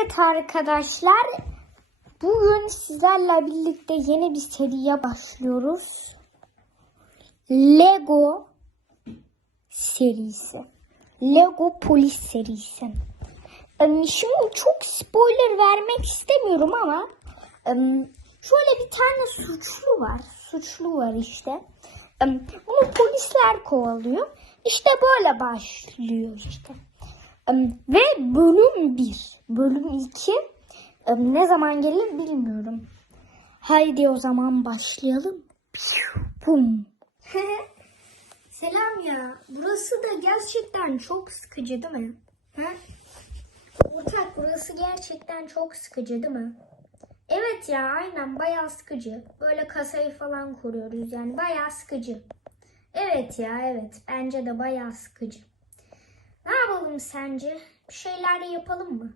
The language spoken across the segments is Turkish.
Evet arkadaşlar, bugün sizlerle birlikte yeni bir seriye başlıyoruz. Lego serisi. Lego Polis serisi. Şimdi çok spoiler vermek istemiyorum ama şöyle bir tane suçlu var. Suçlu var işte. Bunu polisler kovalıyor. İşte böyle başlıyor işte. Ve bölüm 1, bölüm 2 em, ne zaman gelir bilmiyorum. Haydi o zaman başlayalım. Bum. Selam ya. Burası da gerçekten çok sıkıcı değil mi? Ha? Ortak burası gerçekten çok sıkıcı değil mi? Evet ya aynen bayağı sıkıcı. Böyle kasayı falan kuruyoruz yani bayağı sıkıcı. Evet ya evet bence de bayağı sıkıcı. Yapalım sence? Bir şeyler yapalım mı?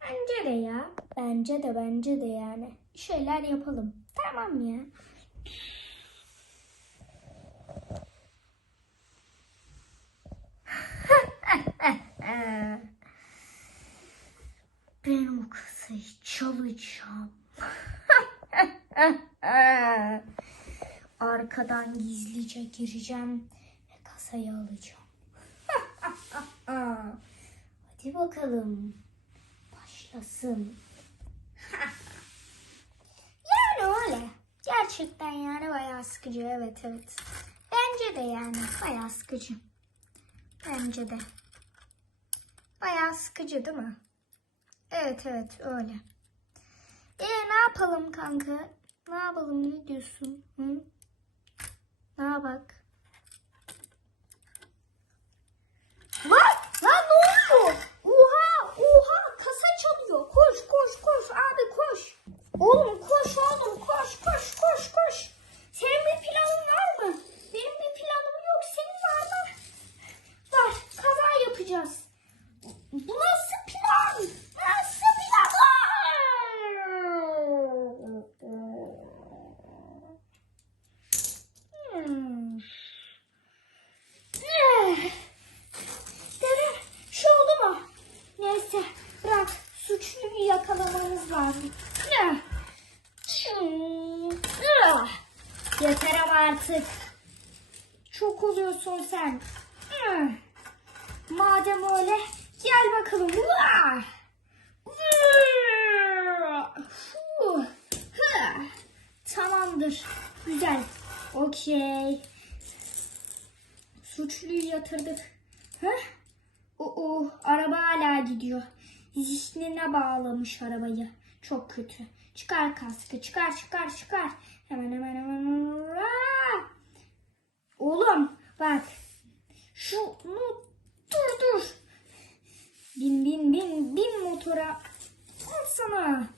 Bence de ya. Bence de bence de yani. Bir şeyler yapalım. Tamam ya. Ben o kasayı çalacağım. Arkadan gizlice gireceğim ve kasayı alacağım. Hadi bakalım. Başlasın. yani öyle. Gerçekten yani bayağı sıkıcı. Evet evet. Bence de yani bayağı sıkıcı. Bence de. Bayağı sıkıcı değil mi? Evet evet öyle. E ne yapalım kanka? Ne yapalım ne diyorsun? Hı? Ne bak? Lan lan ne oluyor? Yeter ama artık. Çok oluyorsun sen. Madem öyle gel bakalım. Tamamdır. Güzel. Okey. Suçluyu yatırdık. Heh. Oo, araba hala gidiyor. Zihnine bağlamış arabayı. Çok kötü. Çıkar kaskı. Çıkar çıkar çıkar. Hemen hemen hemen. Oğlum bak. Şunu dur dur. Bin bin bin bin motora. Al sana.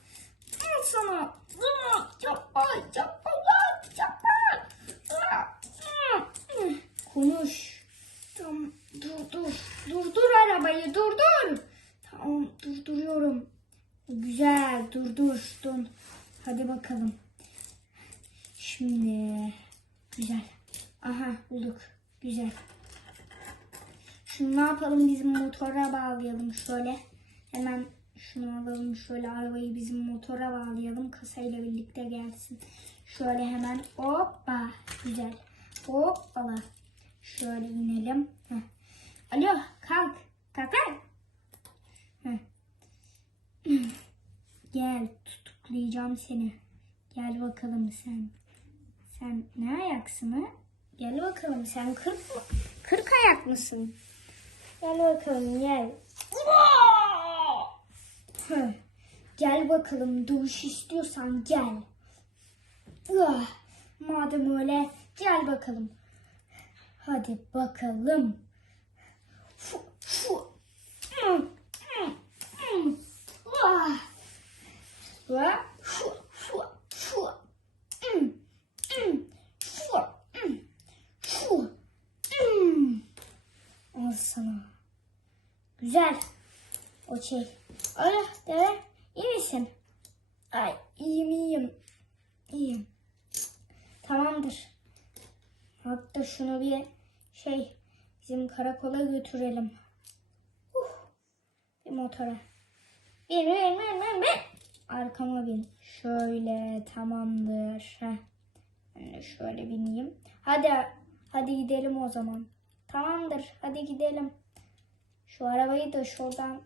Al sana. Aa, Yapma yapma yapma. Konuş. Tamam dur dur. Durdur arabayı durdur. Tamam durduruyorum. Güzel durdurdun. Hadi bakalım. Şimdi güzel. Aha bulduk. Güzel. Şunu ne yapalım bizim motora bağlayalım şöyle. Hemen şunu alalım şöyle arabayı bizim motora bağlayalım. Kasayla birlikte gelsin. Şöyle hemen hoppa güzel. Hoppala. Şöyle inelim. Heh. Alo kalk. Kalk lan. Heh. Gel tutuklayacağım seni. Gel bakalım sen. Sen ne ayaksın ha? Gel bakalım sen kırk mı? Kırk ayak mısın? Gel bakalım gel. Gel bakalım dövüş istiyorsan gel. Ah, Madem öyle gel bakalım. Hadi bakalım. Fu, fu. Hmm, hmm, hmm. Ah. Ve fu, fu, fu. Hmm, hmm, fu, hmm, fu, hmm. Al sana. Güzel. Okey. Öyle deve. İyi misin? Ay iyiyim iyiyim. İyiyim. Tamamdır. Hatta şunu bir şey bizim karakola götürelim. Uh, bir motora. Bir, bir, bir, arkama bin. Şöyle tamamdır. Heh. Ben de şöyle bineyim. Hadi hadi gidelim o zaman. Tamamdır hadi gidelim. Şu arabayı da şuradan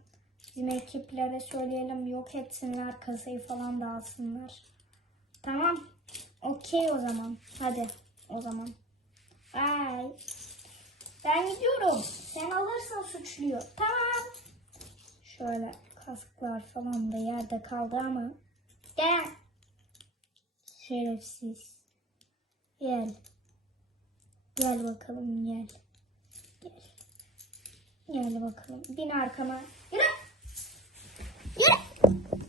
bizim ekiplere söyleyelim yok etsinler kasayı falan da alsınlar. Tamam. Okey o zaman. Hadi o zaman. Bye. Ben gidiyorum. Sen alırsın suçluyu. Tamam. Şöyle kasklar falan da yerde kaldı ama. Gel. Şerefsiz. Gel. Gel bakalım gel. Gel. Gel bakalım. Bin arkama. Yürü. Yürü.